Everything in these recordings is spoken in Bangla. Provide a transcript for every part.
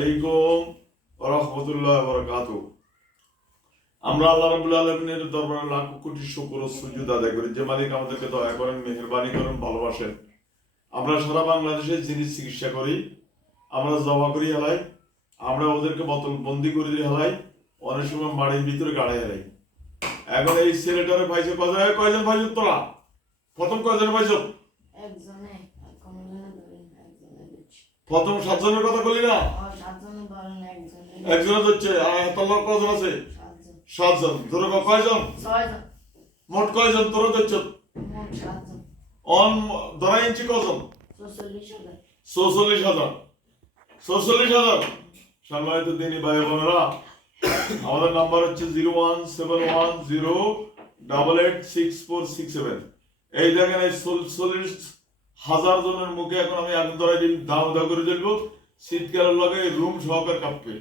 আলাইকুম ওয়া রাহমাতুল্লাহি ওয়া বারাকাতুহু। আমরা আল্লাহ রাব্বুল আলামিনের দরবারে লাখ কোটি শুকর ও সুজুদ আদায় করি যে মালিক আমাদেরকে দয়া করেন, মেহেরবানি করেন, ভালোবাসেন। আমরা সারা বাংলাদেশে জিনিস চিকিৎসা করি, আমরা জমা করি হেলাই, আমরা ওদেরকে বোতল বন্দি করে দিয়ে হেলাই, অনেক সময় বাড়ির ভিতরে গাড়াই হেলাই। এখন এই ছেলেটারে পাইছে কয়জন পাইছ তোরা? প্রথম কয়জন পাইছ? প্রথম 7 জনের কথা বলি না, একজনের হচ্ছে তোমার কজন আছে? 7 জন। তোর কয়জন? মোট কয়জন তোর হচ্ছে? অন ধরা ইঞ্চি কজন? 46,000। 46,000। সম্মানিত দিনী ভাই বোনেরা, আমাদের নাম্বার হচ্ছে 01710886467। এই দেখেন, এই 40,000 জনের মুখে এখন আমি আগুন ধরাই দিন, দাও দাও করে জ্বলবো। শীতকালের লগে রুম সহকার কাঁপবে।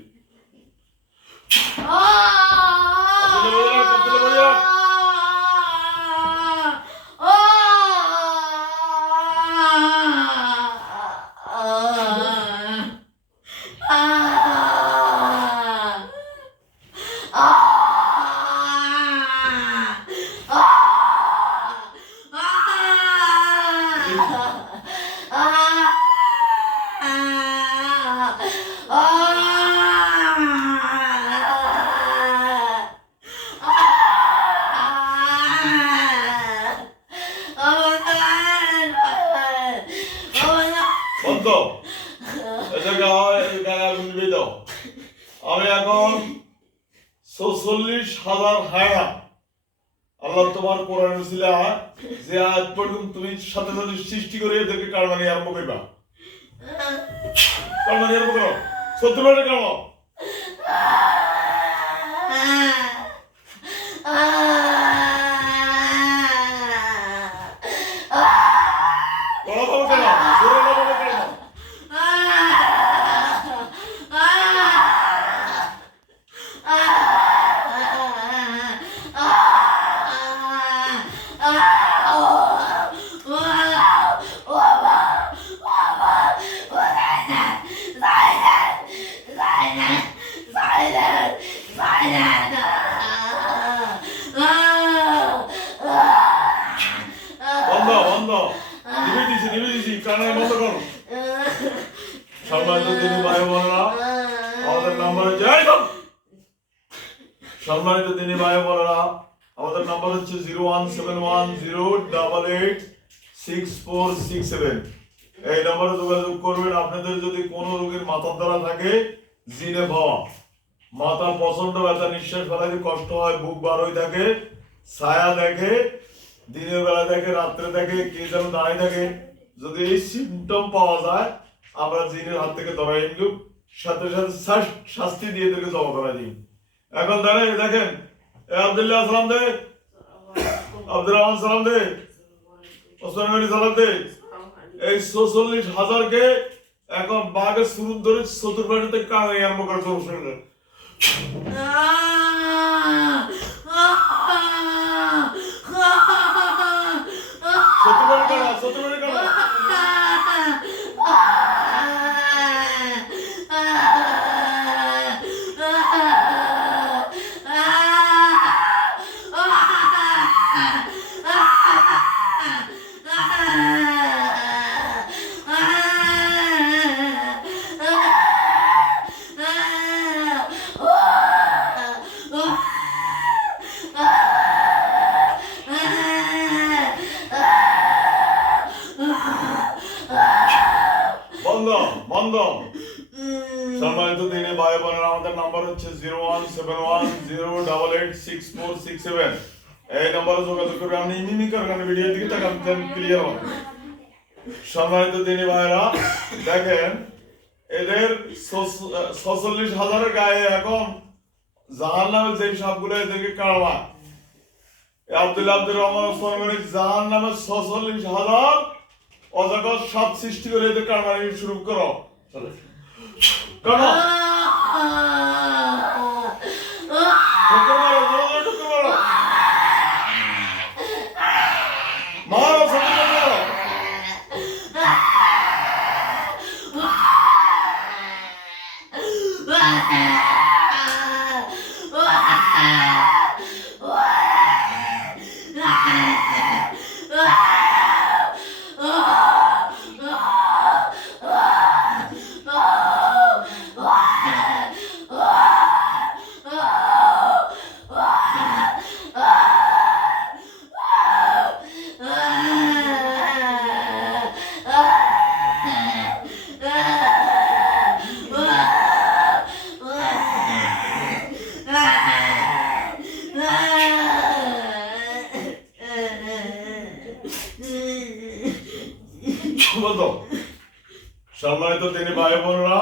আমি এখন 46,000 হায়া আল্লাহ তোমার কোরআন ছিল যে আজ পর্যন্ত তুমি সাথে সাথে সৃষ্টি করে এদেরকে কারবানি আরম্ভ করবা। কারবানি আরম্ভ করো, 70 মিনিটে কারো সম্মানিত দিনী ভাই বোনেরা, আমাদের নাম্বার হচ্ছে 01710886467। এই নম্বরে যোগাযোগ করবেন। আপনাদের যদি কোনো রোগীর মাথার দ্বারা থাকে, জিনে ভাওয়া, মাথা প্রচন্ড ব্যথা, নিঃশ্বাস ফেলাতে কষ্ট হয়, বুক বার হয়ে থাকে, ছায়া দেখে, দিনের বেলা দেখে, রাত্রে দেখে, কে যেন দাঁড়িয়ে থাকে, যদি এই সিমটম পাওয়া যায়, আমরা জিনের হাত থেকে ধরাই নিব, সাথে সাথে শাস্তি দিয়ে এদেরকে জমা করা দিই। এখন দেখেন, আব্দুল্লাহ সালাম দে, আব্দুর রহমান সালাম দে, ওসমান গনি সালাম দে। এই 46,000 কে এখন বাঘের শুরু ধরে চতুর্পাশে কাঙাই আরম্ভ করে চলছে। সম্মানিত দিনে ভাই বোনেরা, আমাদের নাম্বার হচ্ছে 01710886467। এই নম্বরে যোগাযোগ করে আপনি ইমিমি করেন, ভিডিও দিকে তাকান, ক্লিয়ার হবে। সম্মানিত দিনে ভাইরা, দেখেন এদের 46,000 গায়ে এখন জাহান্নামে যে সবগুলো এদেরকে কারবা। আব্দুর রহমান ওসমান গনি জাহান্নামে 46,000 অজগর সব সৃষ্টি করে এদের কারবানি শুরু করো। বলতো সম্মানিত তিনি ভাই বোনরা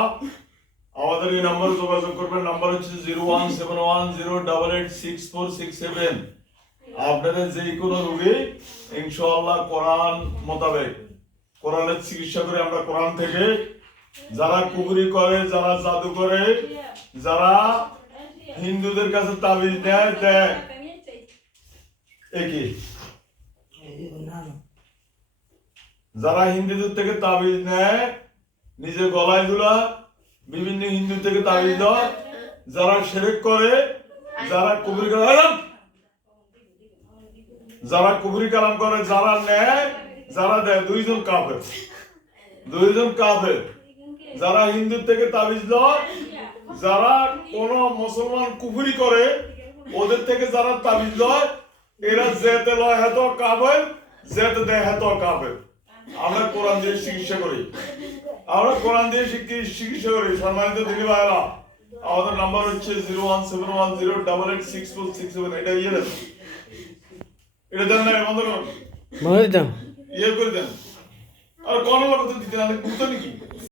আমাদের এই নম্বরে যোগাযোগ করবেন। নাম্বার হচ্ছে 01710886467। আপনাদের যে কোনো রোগী ইনশাআল্লাহ কোরআন মোতাবেক কোরআনের চিকিৎসা করে আমরা কোরআন থেকে যারা কুবরি করে, যারা জাদু করে, যারা হিন্দুদের কাছে তাবিজ দেয় একই, যারা হিন্দুদের থেকে তাবিজ নেয় নিজে গলায় দুলা, বিভিন্ন হিন্দু থেকে তাবিজ দেয়, যারা শিরক করে, যারা কুবরি কালাম, যারা কুবরি কালাম করে, যারা নেয়, যারা দেয়, দুইজন কাফের, দুইজন কাফের। যারা হিন্দু থেকে তাবিজ দেয়, যারা কোন মুসলমান কুফরি করে ওদের থেকে যারা তাবিজ দেয়, এরা যেতে লয় হেতো কাফের, যেতে দেয় হেতো কাফের। আমরা কোরআন দিয়ে চিকিৎসা করি, আমরা কোরআন দিয়ে চিকিৎসা করি। সম্মানিত দিনী ভাইরা, আমাদের নাম্বার হচ্ছে 01710886467। এটা ইয়ে দেন, এটা দেন না, বন্ধ করুন, ইয়ে করে দেন। আর কোন লোক তো দিতে না, বুঝতো নাকি?